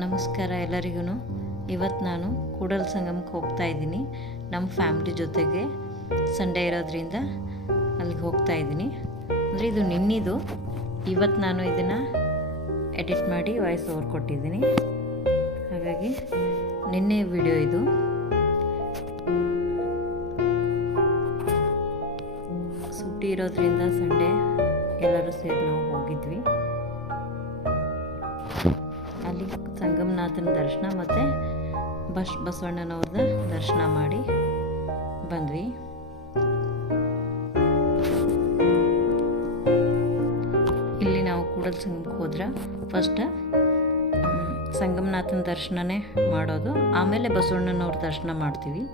ನಮಸ್ಕಾರ ಎಲ್ಲರಿಗೂ. ಇವತ್ತು ನಾನು ಕೂಡಲ ಸಂಗಮಕ್ಕೆ ಹೋಗ್ತಾ ಇದ್ದೀನಿ ನಮ್ಮ ಫ್ಯಾಮ್ಲಿ ಜೊತೆಗೆ. ಸಂಡೇ ಇರೋದ್ರಿಂದ ಅಲ್ಲಿಗೆ ಹೋಗ್ತಾ ಇದ್ದೀನಿ. ಅಂದರೆ ಇದು ನಿನ್ನಿದು, ಇವತ್ತು ನಾನು ಇದನ್ನು ಎಡಿಟ್ ಮಾಡಿ ವಾಯ್ಸ್ ಓವರ್ ಕೊಟ್ಟಿದ್ದೀನಿ. ಹಾಗಾಗಿ ನಿನ್ನೆ ವಿಡಿಯೋ ಇದು. ಸುಟ್ಟಿ ಇರೋದ್ರಿಂದ ಸಂಡೇ ಎಲ್ಲರೂ ಸೇರಿ ನಾವು ಹೋಗಿದ್ವಿ. ಅಲ್ಲಿ ಸಂಗಮನಾಥನ ದರ್ಶನ ಮತ್ತು ಬಸವಣ್ಣನವ್ರದ ದರ್ಶನ ಮಾಡಿ ಬಂದ್ವಿ. ಇಲ್ಲಿ ನಾವು ಕೂಡಲ ಸಂಗಮಕ್ಕೆ ಹೋದ್ರೆ ಫಸ್ಟ್ ಸಂಗಮನಾಥನ ದರ್ಶನನೇ ಮಾಡೋದು, ಆಮೇಲೆ ಬಸವಣ್ಣನವ್ರ ದರ್ಶನ ಮಾಡ್ತೀವಿ.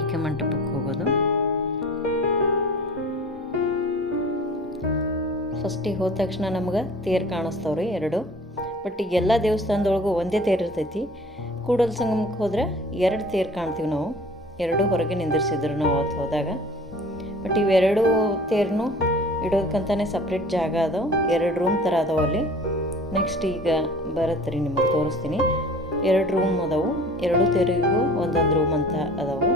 ಐಕ್ಯ ಮಂಟಪಕ್ಕೆ ಹೋಗೋದು. ಫಸ್ಟಿಗೆ ಹೋದ ತಕ್ಷಣ ನಮ್ಗೆ ತೇರು ಕಾಣಿಸ್ತವ್ರಿ ಎರಡು. ಬಟ್ ಈಗ ಎಲ್ಲ ದೇವಸ್ಥಾನದೊಳಗೂ ಒಂದೇ ತೇರು ಇರ್ತೈತಿ. ಕೂಡಲ ಸಂಗಮಕ್ಕೆ ಹೋದ್ರೆ ಎರಡು ತೇರು ಕಾಣ್ತೀವಿ ನಾವು. ಎರಡು ಹೊರಗೆ ನಿಂದಿರ್ಸಿದ್ರು ನಾವು ಅವತ್ತು ಹೋದಾಗ. ಬಟ್ ಇವೆರಡು ತೇರನ್ನು ಇಡೋದಕ್ಕಂತಾನೆ ಸಪ್ರೇಟ್ ಜಾಗ ಅದಾವೆ. ಎರಡು ರೂಮ್ ಥರ ಅದಾವೆ ಅಲ್ಲಿ. ನೆಕ್ಸ್ಟ್ ಈಗ ಬರುತ್ತೆ ರೀ, ನಿಮಗೆ ತೋರಿಸ್ತೀನಿ. ಎರಡು ರೂಮ್ ಅದಾವು. ಎರಡು ತೇರಿಗೂ ಒಂದೊಂದು ರೂಮ್ ಅಂತ ಅದಾವು.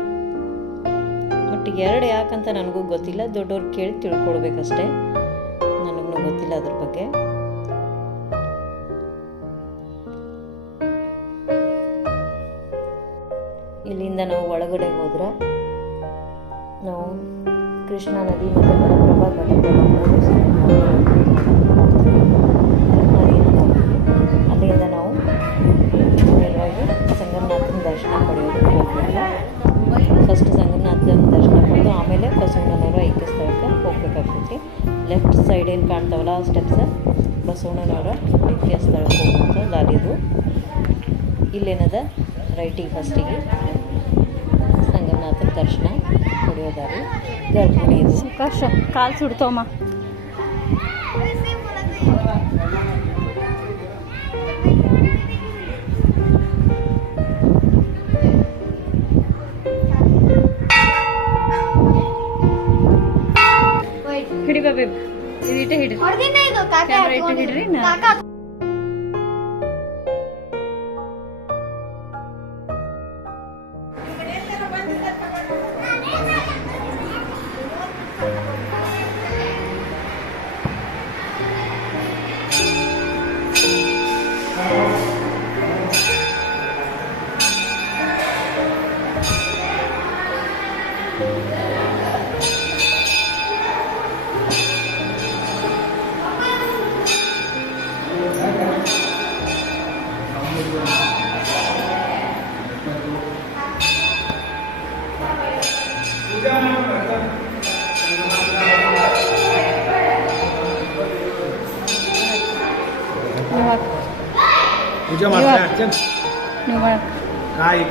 ಬಟ್ ಎರಡು ಯಾಕಂತ ನನಗೂ ಗೊತ್ತಿಲ್ಲ, ದೊಡ್ಡವ್ರು ಕೇಳಿ ತಿಳ್ಕೊಳ್ಬೇಕಷ್ಟೇ. ನನಗೂ ಗೊತ್ತಿಲ್ಲ ಅದ್ರ ಬಗ್ಗೆ. ಇಲ್ಲಿಂದ ನಾವು ಒಳಗಡೆ ಹೋದ್ರೆ ನಾವು ಕೃಷ್ಣಾ ನದಿ ಮತ್ತು ಮಲಪ್ರಭಾ ಘಟಪ್ರಭಾ ಅಲ್ಲಿಂದ ನಾವು ನೇರವಾಗಿ ಸಂಗಮನಾಥನ ದರ್ಶನ ಪಡೆಯೋದು ಹೋಗ್ಬೇಕು. ಫಸ್ಟ್ ಸಂಗಮನಾಥನ ದರ್ಶನ ಪಡೆದು ಆಮೇಲೆ ಬಸವಣ್ಣನವರ ಐಕ್ಯ ಸ್ಥಳಕ್ಕೆ ಹೋಗ್ಬೇಕಾಗ್ತೈತಿ. ಲೆಫ್ಟ್ ಸೈಡ್ ಏನು ಕಾಣ್ತಾವಲ್ಲ ಆ ಸ್ಟೆಪ್ಸ್ ಬಸವಣ್ಣನವರ ಐಕ್ಯ ಸ್ಥಳಕ್ಕೆ ಹೋಗುವಂಥ ದಾರಿದು. ಇಲ್ಲೇನದ ರೈಟಿಗೆ ಫಸ್ಟಿಗೆ ಸಂಗಮನಾಥನ ದರ್ಶನ ಪಡೆಯೋದಾರಿ. ಗರ್ಭಿಣಿ ಇದು ಸುಖಾಶ ಕಾಲು ಸುಡ್ತೋಮ್ಮ. ಹಿಡಿ ಬಾಬಿ, ಇಟೆ ಹಿಡ್ರಿ, ಕ್ಯಾಮ್ರಾ ಇಟ್ಟು ಹಿಡ್ರಿ. पूजा ಮಾಡ್ತಾರೆ ಅರ್ಚನ್ ನೀವು ಕಾಯಿ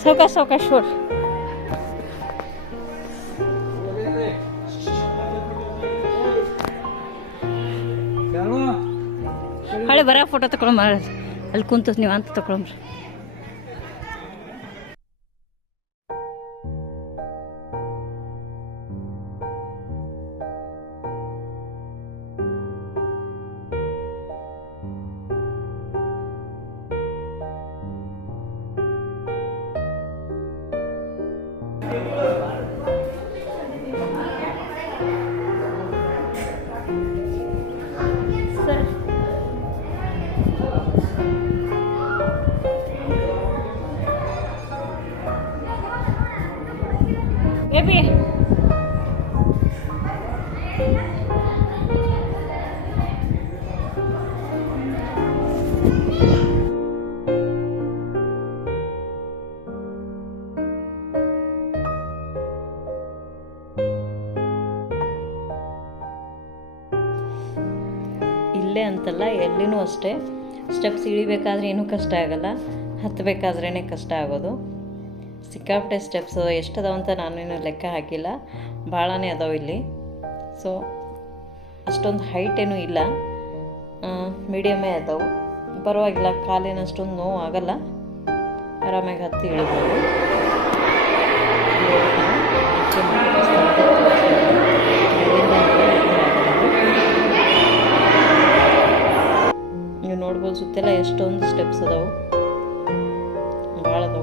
ಸಾವಕಾಶ ಸಾವಕಾಶ ಹೋರಿ. ಹಳೆ ಬರ ಫೋಟೋ ತಗೊಳಮ್ಮ. ಅಲ್ಲಿ ಕುಂತ ನೀವು ಅಂತ ತಗೊಳಮ್ರಿ. ಬೇಬಿ ಇಲ್ಲೇ ಅಂತಲ್ಲ, ಎಲ್ಲಿನೂ ಅಷ್ಟೇ. ಸ್ಟೆಪ್ಸ್ ಇಳಿಬೇಕಾದ್ರೆ ಏನೂ ಕಷ್ಟ ಆಗೋಲ್ಲ, ಹತ್ತಬೇಕಾದ್ರೇ ಕಷ್ಟ ಆಗೋದು. ಸಿಕ್ಕಾಪಟ್ಟೆ ಸ್ಟೆಪ್ಸ್ ಎಷ್ಟದಾವ ಅಂತ ನಾನೇನು ಲೆಕ್ಕ ಹಾಕಿಲ್ಲ, ಭಾಳನೇ ಅದಾವೆ ಇಲ್ಲಿ. ಸೊ ಅಷ್ಟೊಂದು ಹೈಟ್ ಏನೂ ಇಲ್ಲ, ಮೀಡಿಯಮೇ ಅದಾವೆ. ಪರವಾಗಿಲ್ಲ, ಕಾಲೇನು ಅಷ್ಟೊಂದು ನೋವು ಆಗಲ್ಲ, ಆರಾಮಾಗಿ ಹತ್ತಿ ಇಳಿಬೋದು. ನೀವು ನೋಡ್ಬೋದು ಸುತ್ತೆಲ್ಲ ಎಷ್ಟೊಂದು ಸ್ಟೆಪ್ಸ್ ಅದಾವೆ, ಭಾಳ ಅದಾವೆ.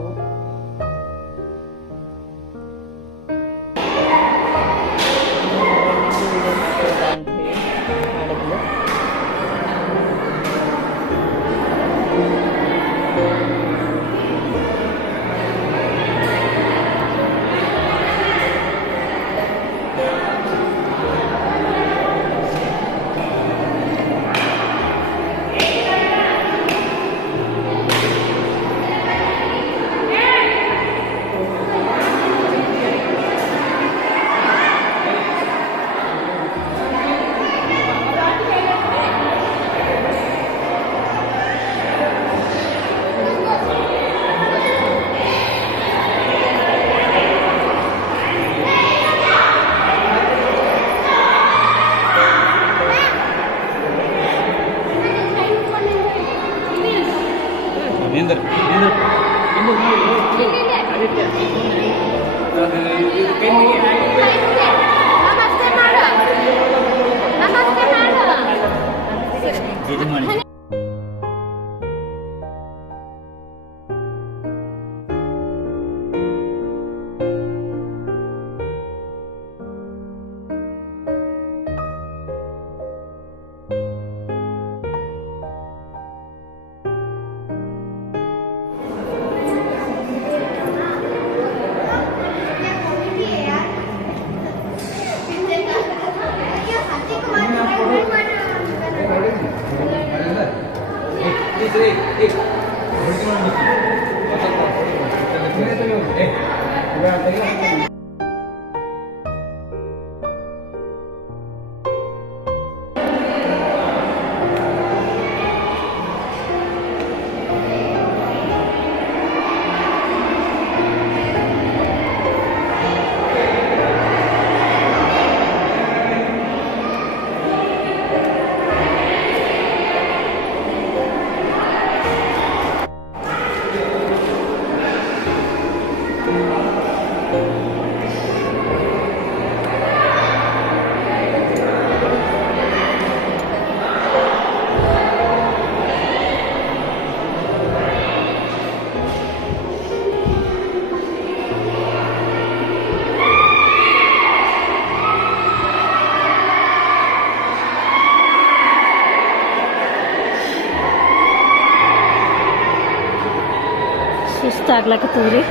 ಸುಸ್ತಾಗ್ಲಕತ್ತದ್ರಿ,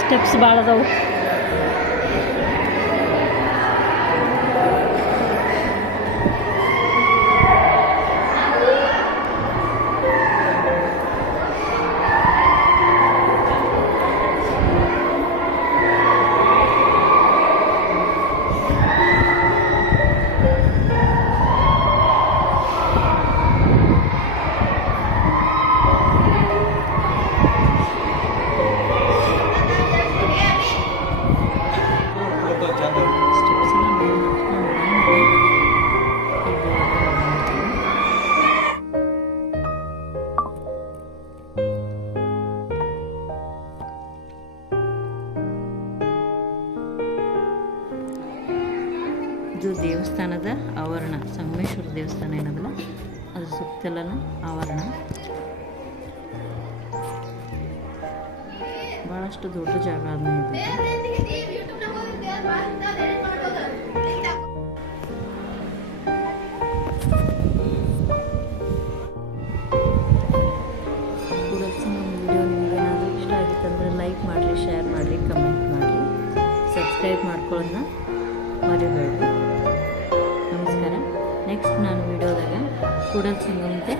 ಸ್ಟೆಪ್ಸ್ ಭಾಳ ಅದಾವು. ಇದು ದೇವಸ್ಥಾನದ ಆವರಣ, ಸಂಗಮೇಶ್ವರ ದೇವಸ್ಥಾನ ಏನದಲ್ಲ ಅದು ಸುತ್ತಲೂ ಆವರಣ. ಭಾಳಷ್ಟು ದೊಡ್ಡ ಜಾಗ ಆದ್ಮೇಲೆ ವಿಡಿಯೋ ನಿಮ್ಗೇನಾದರೂ ಇಷ್ಟ ಆಗಿತ್ತಂದ್ರೆ ಲೈಕ್ ಮಾಡಿರಿ, ಶೇರ್ ಮಾಡಿರಿ, ಕಮೆಂಟ್ ಮಾಡಿರಿ, ಸಬ್ಸ್ಕ್ರೈಬ್ ಮಾಡ್ಕೊಳ್ಳೋದನ್ನ ಮರಿಬೇಡಿ. ನಮಸ್ಕಾರ. ನೆಕ್ಸ್ಟ್ ನಾನು ವಿಡಿಯೋದಾಗ ಕೂಡಲ ಸಂಗಮಕ್ಕೆ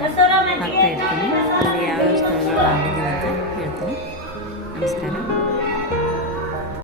ಹಾಕ್ತಾ ಇರ್ತೀನಿ, ಅಲ್ಲಿ ಯಾವ್ಯಾವ ಸ್ಥಳಗಳು ಆಗಿದ್ದೀವಿ ಅಂತ ಹೇಳ್ತೀನಿ. ನಮಸ್ಕಾರ.